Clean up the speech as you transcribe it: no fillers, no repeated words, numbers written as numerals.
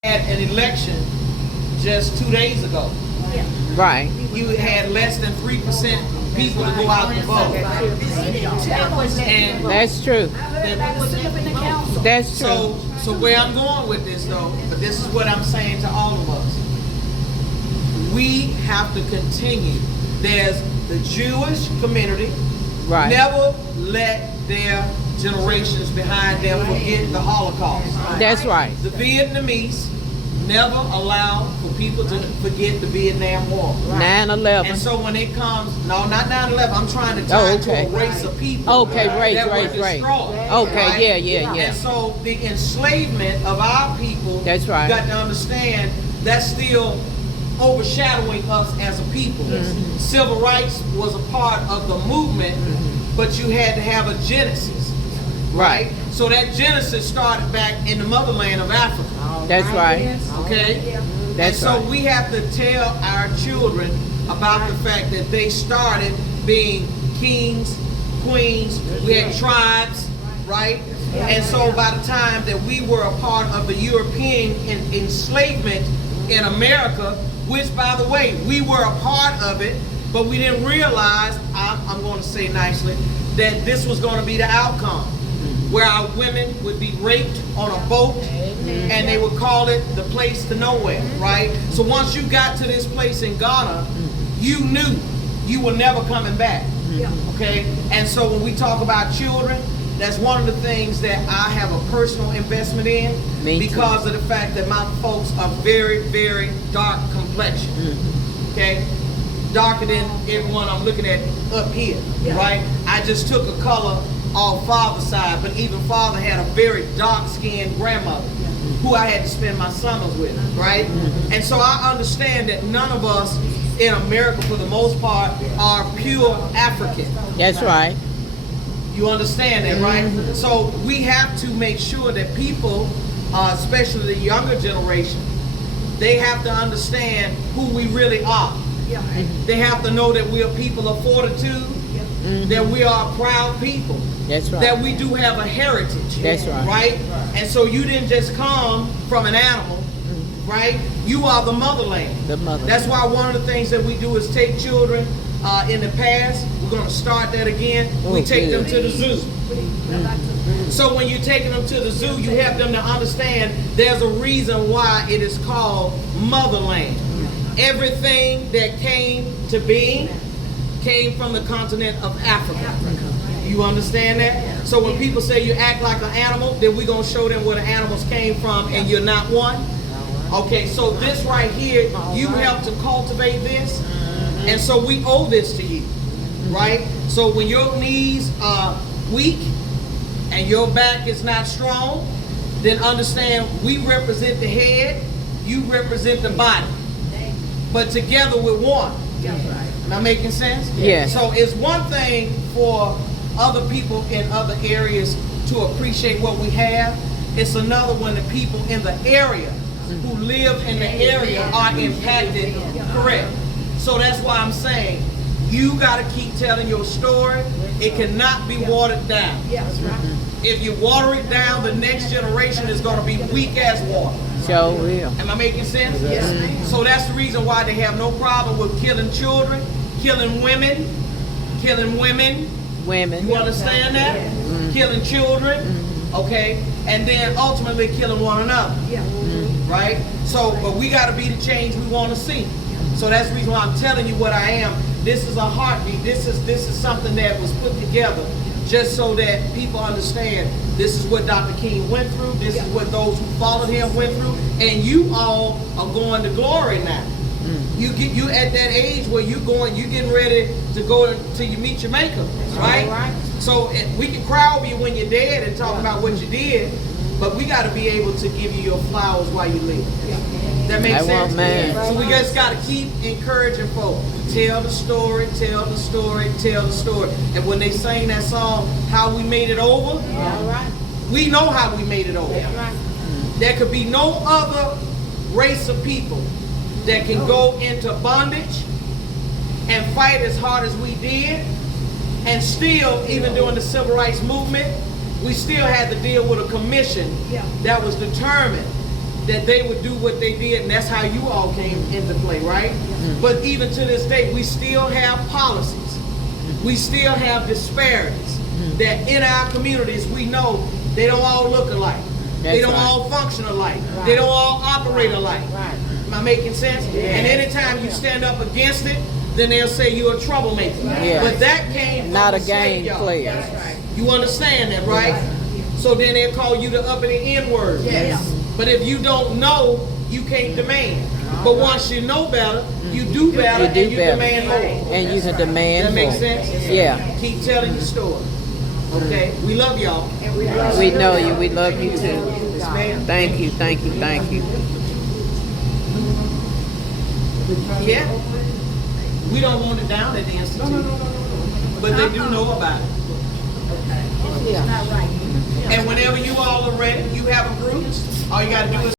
had an election just 2 days ago. Right. You had less than 3% people to go out and vote. And That's true. That's true. so where I'm going with this though, but this is what I'm saying to all of us. We have to continue. There's the Jewish community. Right. Never let their generations behind them forget the Holocaust. That's right. The Vietnamese never allow for people to forget the Vietnam War. 9/11. And so when it comes, no, not 9/11, I'm trying to tie it to a race of people Okay, race, that were race. destroyed. Okay, right? yeah. And so the enslavement of our people, That's right. you got to understand, that's still overshadowing us as a people. Mm-hmm. Civil rights was a part of the movement, but you had to have a genesis. Right? So that genesis started back in the motherland of Africa. That's right. Okay? That's and so right. we have to tell our children about the fact that they started being kings, queens, we had tribes, right? And so by the time that we were a part of the European enslavement in America, which by the way, we were a part of it, but we didn't realize, I'm going to say nicely, that this was going to be the outcome, where our women would be raped on a boat, and they would call it the place to nowhere, right? So once you got to this place in Ghana, you knew you were never coming back, okay? And so when we talk about children, that's one of the things that I have a personal investment in because of the fact that my folks are very, very dark complexion, okay? Darker than everyone I'm looking at up here, right? I just took a color on father's side, but even father had a very dark-skinned grandmother who I had to spend my summers with, right? And so I understand that none of us in America, for the most part, are pure African. That's right. You understand that, right? So we have to make sure that people, especially the younger generation, they have to understand who we really are. They have to know that we are people of fortitude, that we are proud people. That's right. That we do have a heritage. That's right. Right? And so you didn't just come from an animal, right? You are the motherland. The motherland. That's why one of the things that we do is take children in the past. We're going to start that again. We take them to the zoo. So when you're taking them to the zoo, you have them to understand there's a reason why it is called motherland. Everything that came to being came from the continent of Africa. You understand that? So when people say you act like an animal, then we're going to show them where the animals came from and you're not one. Okay, so this right here, you helped to cultivate this. And so we owe this to you, right? So when your knees are weak and your back is not strong, then understand we represent the head, you represent the body. But together we're one. Am I making sense? Yeah. So it's one thing for other people in other areas to appreciate what we have. It's another when the people in the area who live in the area are impacted. Correct. So that's why I'm saying you got to keep telling your story. It cannot be watered down. If you water it down, the next generation is going to be weak as water. Sure will. Am I making sense? Yes. So that's the reason why they have no problem with killing children, killing women. Women. You understand that? Killing children, okay? And then ultimately killing one another, right? So, but we got to be the change we want to see. So that's the reason why I'm telling you what I am. This is a heartbeat. This is something that was put together just so that people understand this is what Dr. King went through. This is what those who followed him went through. And you all are going to glory now. You at that age where you getting ready to go till you meet your maker, right? So we can cry over you when you're dead and talk about what you did, but we got to be able to give you your flowers while you live. That makes sense? So we just got to keep encouraging folks. Tell the story, tell the story, tell the story. And when they sing that song, How We Made It Over, we know how we made it over. There could be no other race of people that can go into bondage and fight as hard as we did, and still, even during the civil rights movement, we still had to deal with a commission that was determined that they would do what they did, and that's how you all came into play, right? But even to this day, we still have policies. We still have disparities that in our communities we know they don't all look alike. They don't all function alike. They don't all operate alike. Am I making sense? And anytime you stand up against it, then they'll say you're a troublemaker. Yeah. But that came from Not the a game slave yard. player. You understand that, right? So then they'll call you the uppity N-word. But if you don't know, you can't demand. But once you know better, you do better, You do and you better. demand more. And you can demand That makes more. sense? Yeah. Keep telling your story. Okay? We love y'all. We know you. We love you too. Yes, ma'am. Thank you, thank you, thank you. Yeah. We don't want it down at the Institute. But they do know about it. Yeah. And whenever you all are ready, you have a group, all you got to do is